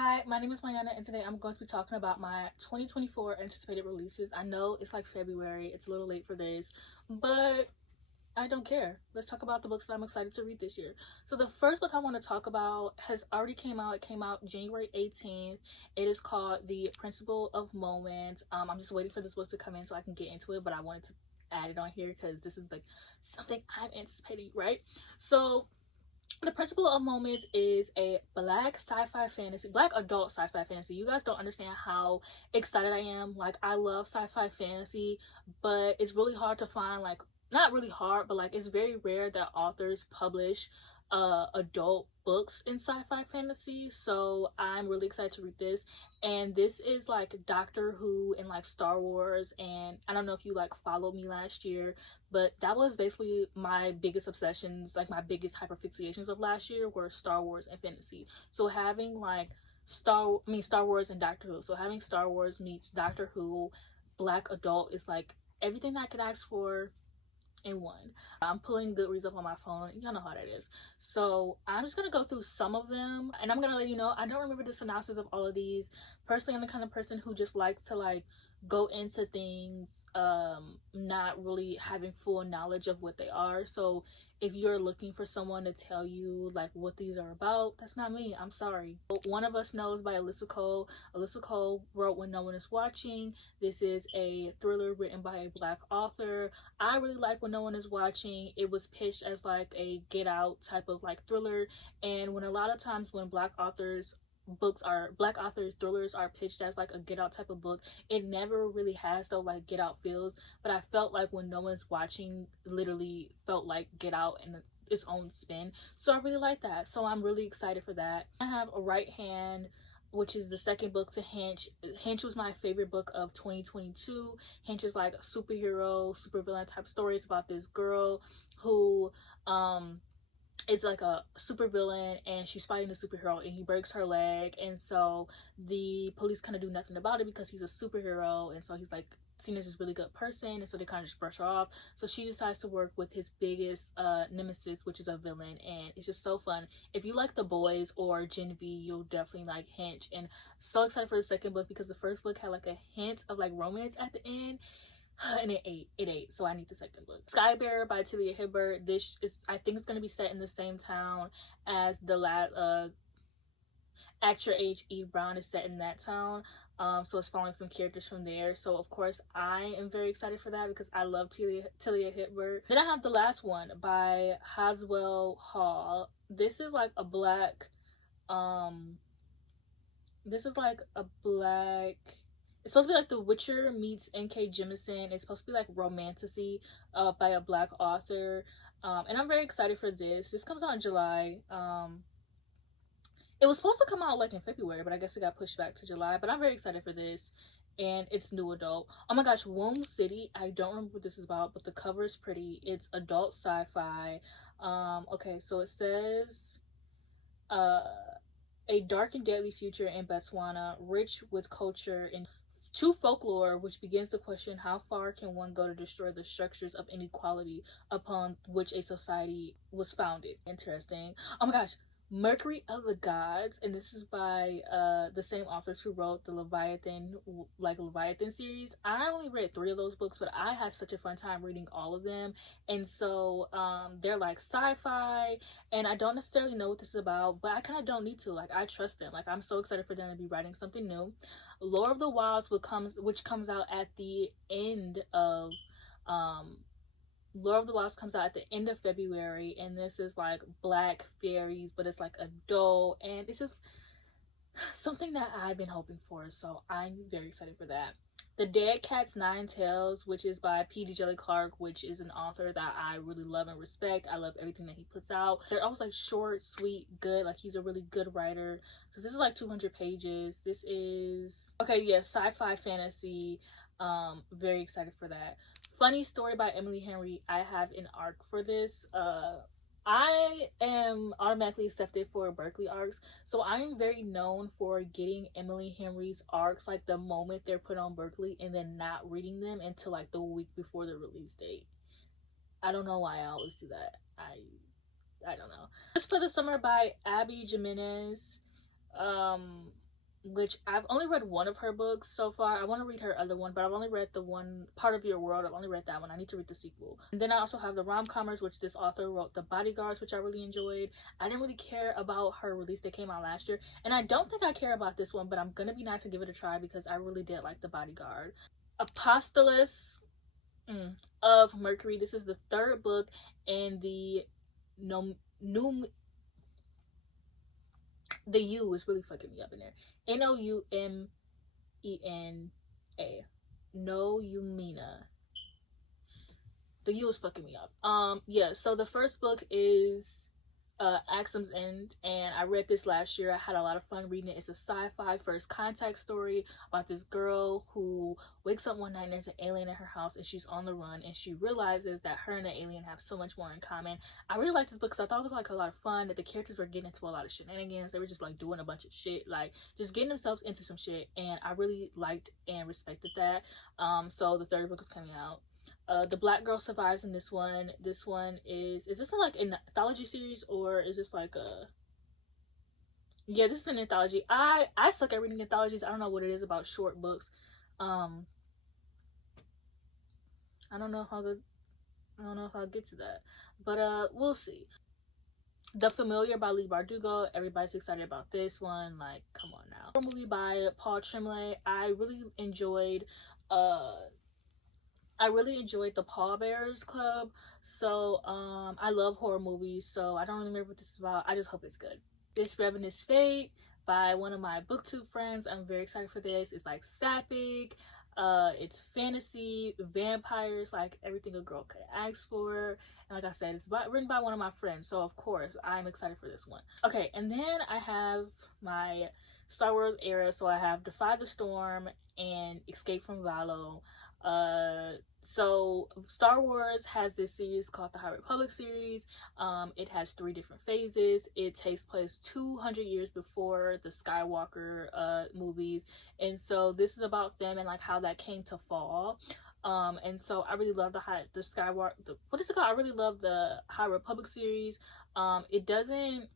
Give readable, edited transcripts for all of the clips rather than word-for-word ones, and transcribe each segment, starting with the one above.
Hi, my name is Mariana, and today I'm going to be talking about my 2024 anticipated releases. I know it's like February, it's a little late for this, but I don't care. Let's talk about the books that I'm excited to read this year. So the first book I want to talk about has already came out. It came out January 18th. It is called The Principle of Moments. I'm just waiting for this book to come in so I can get into it, but I wanted to add it on here because this is like something I'm anticipating, right? So the Principle of Moments is a black sci-fi fantasy, black adult sci-fi fantasy. You guys don't understand how excited I am. Like, I love sci-fi fantasy, but it's really hard to find, like, not really hard, but like it's very rare that authors publish adult books in sci-fi fantasy. So I'm really excited to read this. And this is like Doctor Who and like Star Wars, and I don't know if you like followed me last year, but that was basically my biggest obsessions, like my biggest hyperfixations of last year were Star Wars and fantasy. So having like Star Wars and Doctor Who. So having Star Wars meets Doctor Who, black adult is like everything that I could ask for in one. I'm pulling Goodreads up on my phone. Y'all know how that is. So I'm just gonna go through some of them, and I'm gonna let you know I don't remember the synopsis of all of these. Personally, I'm the kind of person who just likes to like go into things not really having full knowledge of what they are. So if you're looking for someone to tell you like what these are about, that's not me. I'm sorry. One of Us Knows by Alyssa Cole. Alyssa Cole wrote When No One Is Watching. This is a thriller written by a black author. I really like When No One Is Watching. It was pitched as like a Get Out type of like thriller, and when a lot of times when black authors thrillers are pitched as like a Get Out type of book, it never really has those like Get Out feels. But I felt like When No One's Watching literally felt like Get Out in its own spin, so I really like that. So I'm really excited for that. I have A Right Hand, which is the second book to Hinch. Hinch was my favorite book of 2022. Hinch is like a superhero, supervillain type stories about this girl who is like a supervillain, and she's fighting the superhero, and he breaks her leg, and so the police kind of do nothing about it because he's a superhero, and so he's like seen as this really good person, and so they kind of just brush her off. So she decides to work with his biggest nemesis, which is a villain, and it's just so fun. If you like The Boys or Gen V, you'll definitely like Hinch. And so excited for the second book because the first book had like a hint of like romance at the end, and it ate, so I need the second book. Skybearer by Talia Hibbert. This is, I think it's going to be set in the same town as the Act Your Age Eve Brown is set in that town. So it's following some characters from there. So of course I am very excited for that because I love Talia Hibbert. Then I have the last one by Haswell Hall. This is like a black this is like a black, it's supposed to be like The Witcher meets N.K. Jemisin. It's supposed to be like romantasy by a black author. And I'm very excited for this. This comes out in July. It was supposed to come out like in February, but I guess it got pushed back to July. But I'm very excited for this. And it's new adult. Oh my gosh, Womb City. I don't remember what this is about, but the cover is pretty. It's adult sci-fi. Okay, so it says a dark and deadly future in Botswana, rich with culture and to folklore, which begins to question how far can one go to destroy the structures of inequality upon which a society was founded. Interesting. Oh my gosh, Mercury of the Gods, and this is by the same authors who wrote the Leviathan series. I only read 3 of those books, but I had such a fun time reading all of them. And so they're like sci-fi, and I don't necessarily know what this is about, but I kind of don't need to. Like, I trust them. Like, I'm so excited for them to be writing something new. Lore of the Wilds, which comes out at the end of Lord of the Wilds comes out at the end of February, and this is like black fairies, but it's like adult, and this is something that I've been hoping for, so I'm very excited for that. The Dead Cat's Nine Tails, which is by P.D. Jelly Clark, which is an author that I really love and respect. I love everything that he puts out. They're always like short, sweet, good. Like, he's a really good writer. Because this is like 200 pages. This is, okay, yes, sci-fi fantasy. Very excited for that. Funny Story by Emily Henry. I have an arc for this. I am automatically accepted for Berkeley arcs, so I am very known for getting Emily Henry's arcs like the moment they're put on Berkeley and then not reading them until like the week before the release date. I don't know why I always do that. I don't know. Just for the Summer by Abby Jimenez. which I've only read one of her books so far. I want to read her other one, but I've only read the one, Part of Your World. I've only read that one. I need to read the sequel. And then I also have the rom-comers, which this author wrote The Bodyguards, which I really enjoyed. I didn't really care about her release that came out last year, and I don't think I care about this one, but I'm gonna be nice and give it a try because I really did like The Bodyguard. Apostolos of Mercury. This is the third book in the the U is really fucking me up in there. Noumena. Noumena. The U is fucking me up. Yeah, so the first book is Axum's End, and I read this last year. I had a lot of fun reading it. It's a sci-fi first contact story about this girl who wakes up one night and there's an alien in her house and she's on the run, and she realizes that her and the alien have so much more in common. I really liked this book because I thought it was like a lot of fun, that the characters were getting into a lot of shenanigans. They were just like doing a bunch of shit, like just getting themselves into some shit, and I really liked and respected that. So the third book is coming out. The Black Girl survives in this one. This one is this like an anthology series, or is this like a, yeah, this is an anthology. I suck at reading anthologies. I don't know what it is about short books. I don't know how good, I don't know if I'll get to that, but we'll see. The Familiar by Leigh Bardugo. Everybody's excited about this one. Like, come on now. A movie by Paul Tremblay. I really enjoyed the Pallbearers Club. So I love horror movies, so I don't remember what this is about. I just hope it's good. This Revenant's Fate by one of my booktube friends. I'm very excited for this. It's like sapphic, it's fantasy, vampires, like everything a girl could ask for. And like I said, it's written by one of my friends, so of course I'm excited for this one. Okay, and then I have my Star Wars era. So I have Defy the Storm and Escape from Valo. So Star Wars has this series called the High Republic series. It has 3 different phases. It takes place 200 years before the Skywalker movies, and so this is about them and like how that came to fall. And so I really love the Skywalker, what is it called? I really love the High Republic series. It doesn't,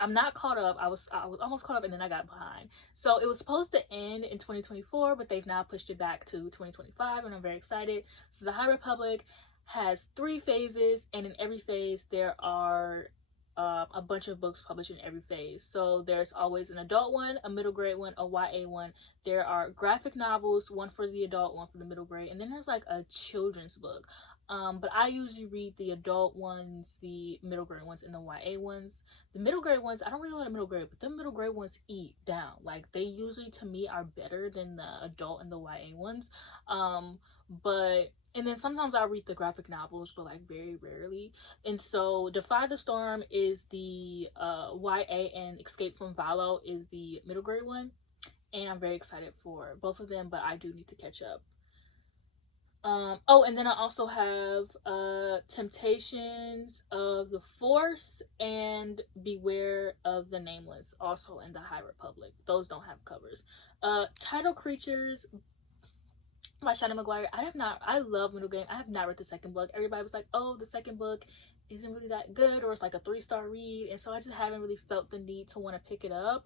I'm not caught up. I was almost caught up and then I got behind. So it was supposed to end in 2024, but they've now pushed it back to 2025, and I'm very excited. So the High Republic has 3 phases, and in every phase there are a bunch of books published in every phase. So there's always an adult one, a middle grade one, a YA one. There are graphic novels, one for the adult, one for the middle grade, and then there's like a children's book. But I usually read the adult ones, the middle grade ones, and the YA ones. The middle grade ones, I don't really like the middle grade, but the middle grade ones eat down. Like, they usually, to me, are better than the adult and the YA ones. And then sometimes I'll read the graphic novels, but like very rarely. And so Defy the Storm is the YA, and Escape from Valo is the middle grade one. And I'm very excited for both of them, but I do need to catch up. Oh, and then I also have Temptations of the Force and Beware of the Nameless, also in the High Republic. Those don't have covers. Tidal Creatures by Shana McGuire. I love Middle Game. I have not read the second book. Everybody was like, oh, the second book isn't really that good, or it's like a 3-star read, and so I just haven't really felt the need to want to pick it up,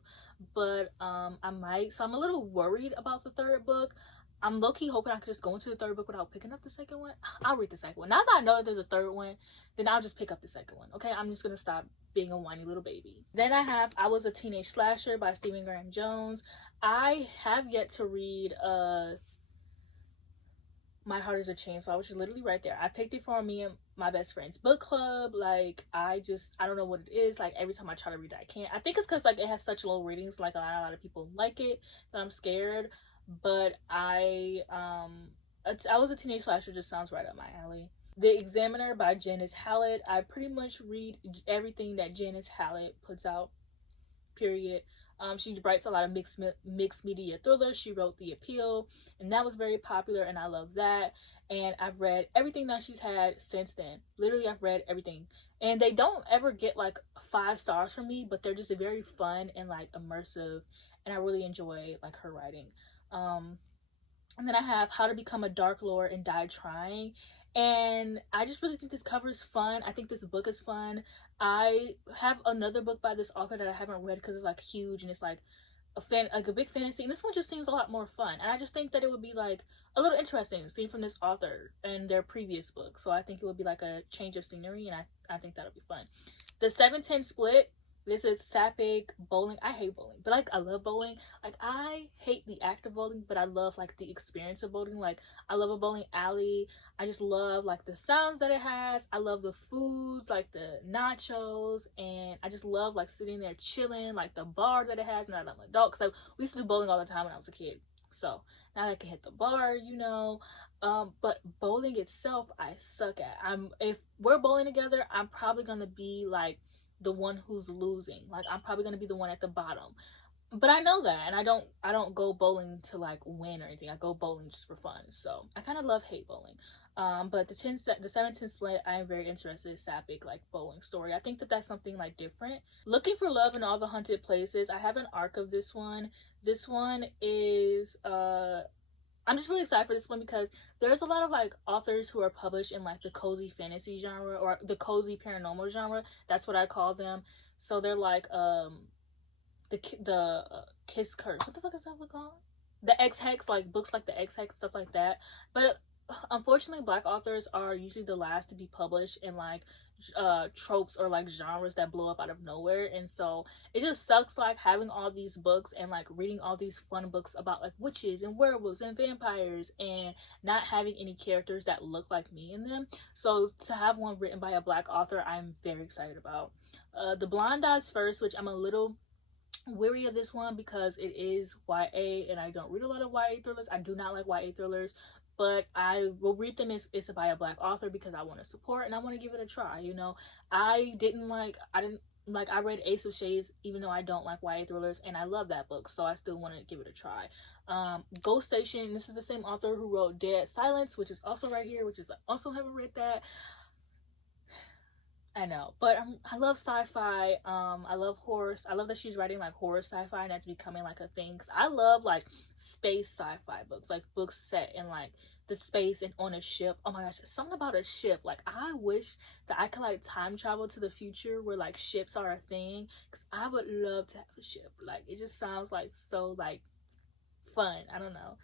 but I might. So I'm a little worried about the third book. I'm low-key hoping I could just go into the third book without picking up the second one. I'll read the second one. Now that I know that there's a third one, then I'll just pick up the second one. Okay, I'm just gonna stop being a whiny little baby. Then I have I Was a Teenage Slasher by Stephen Graham Jones. I have yet to read My Heart is a Chainsaw, which is literally right there. I picked it for me and my best friend's book club. Like, I don't know what it is. Like, every time I try to read it, I can't. I think it's because like it has such low ratings. Like, a lot of people like it, that I'm scared. But I Was a Teenage Slasher just sounds right up my alley. The Examiner by Janice Hallett. I pretty much read everything that Janice Hallett puts out, period. She writes a lot of mixed media thrillers. She wrote The Appeal, and that was very popular, and I love that. And I've read everything that she's had since then. Literally, I've read everything. And they don't ever get like 5 stars from me, but they're just very fun and like immersive, and I really enjoy like her writing. And then I have How to Become a Dark Lord and Die Trying, and I just really think this cover is fun. I think this book is fun. I have another book by this author that I haven't read because it's like huge, and it's like like a big fantasy, and this one just seems a lot more fun. And I just think that it would be like a little interesting seeing from this author and their previous book. So I think it would be like a change of scenery, and I think that'll be fun. The 7-10 split. This is Sapphik bowling. I hate bowling, but like I love bowling. Like I hate the act of bowling, but I love like the experience of bowling. Like I love a bowling alley. I just love like the sounds that it has. I love the foods, like the nachos, and I just love like sitting there chilling, like the bar that it has. Now that I'm an adult, because we used to do bowling all the time when I was a kid. So now that I can hit the bar, you know. But bowling itself, I suck at. If we're bowling together, I'm probably gonna be like the one who's losing. Like I'm probably gonna be the one at the bottom. But I know that, and I don't go bowling to like win or anything. I go bowling just for fun. So I kind of love hate bowling. But the 7-10 split, I am very interested in Sapphik like bowling story. I think that that's something like different. Looking for Love in All the Haunted Places. I have an arc of this one. This one is I'm just really excited for this one because there's a lot of like authors who are published in like the cozy fantasy genre or the cozy paranormal genre. That's what I call them. So they're like the Kiss Curse. What the fuck is that book called? The X Hex, like books like the X Hex, stuff like that. But unfortunately, Black authors are usually the last to be published in like tropes or like genres that blow up out of nowhere. And so it just sucks like having all these books and like reading all these fun books about like witches and werewolves and vampires and not having any characters that look like me in them. So to have one written by a Black author, I'm very excited about. The Blonde Dies First, which I'm a little weary of this one because it is YA and I don't read a lot of YA thrillers. I do not like YA thrillers, but I will read them if it's by a Black author because I want to support and I want to give it a try. You know, I read Ace of Shades even though I don't like YA thrillers, and I love that book, so I still want to give it a try. Ghost Station, this is the same author who wrote Dead Silence, which is also right here, which is I also haven't read that. I know, but I love sci-fi. I love horror. I love that she's writing like horror sci-fi and that's becoming like a thing. Cause I love like space sci-fi books, like books set in like the space and on a ship. Oh my gosh, something about a ship. Like I wish that I could like time travel to the future where like ships are a thing. Cause I would love to have a ship. Like it just sounds like so like fun. I don't know.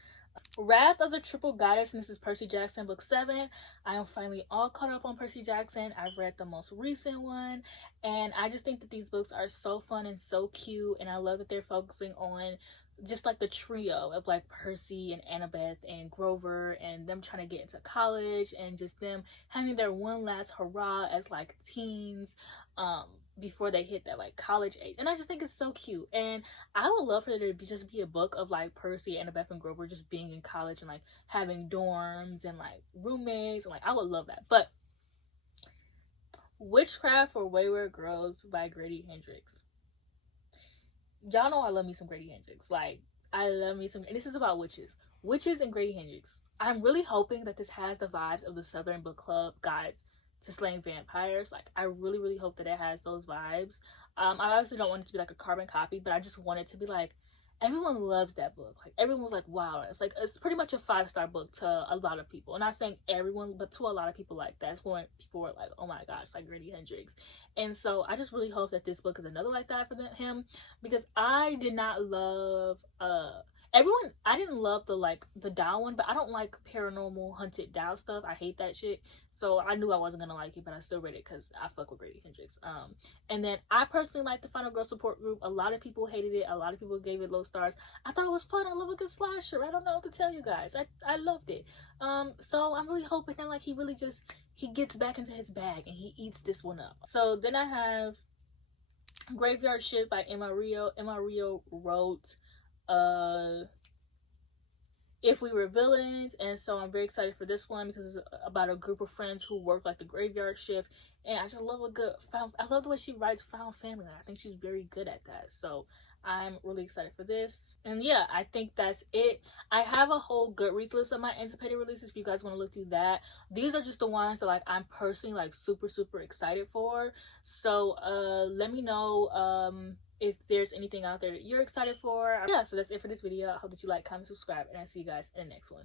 Wrath of the Triple Goddess, and this is Percy Jackson book 7. I am finally all caught up on Percy Jackson. I've read the most recent one, and I just think that these books are so fun and so cute, and I love that they're focusing on just like the trio of like Percy and Annabeth and Grover and them trying to get into college and just them having their one last hurrah as like teens before they hit that like college age. And I just think it's so cute, and I would love for there to just be a book of like Percy, Annabeth, and Grover just being in college and like having dorms and like roommates, and like I would love that. But Witchcraft for Wayward Girls by Grady Hendrix. Y'all know I love me some Grady Hendrix. Like I love me some, and this is about witches and Grady Hendrix. I'm really hoping that this has the vibes of the Southern Book Club Guides to Slaying Vampires. Like I really hope that it has those vibes. I obviously don't want it to be like a carbon copy, but I just want it to be like everyone loves that book. Like everyone was like, wow, it's pretty much a 5-star book to a lot of people. I'm not saying everyone, but to a lot of people, like that's when people were like, oh my gosh, like Grady Hendrix. And so I just really hope that this book is another like that for him, because I did not love I didn't love the Doll one, but I don't like paranormal hunted doll stuff. I hate that shit. So I knew I wasn't gonna like it, but I still read it because I fuck with Grady Hendrix. And then I personally like the Final Girl Support Group. A lot of people hated it. A lot of people gave it low stars. I thought it was fun. I love a good slasher. I don't know what to tell you guys. I loved it. So I'm really hoping that like he gets back into his bag and he eats this one up. So then I have Graveyard Shift by Emma Rio. Emma Rio wrote If We Were Villains, and so I'm very excited for this one because it's about a group of friends who work like the graveyard shift, and I just love I love the way she writes found family. I think she's very good at that, so I'm really excited for this. And yeah, I think that's it. I have a whole Goodreads list of my anticipated releases if you guys want to look through that. These are just the ones that like I'm personally like super excited for. So let me know if there's anything out there that you're excited for. Yeah, so that's it for this video. I hope that you like, comment, subscribe, and I'll see you guys in the next one.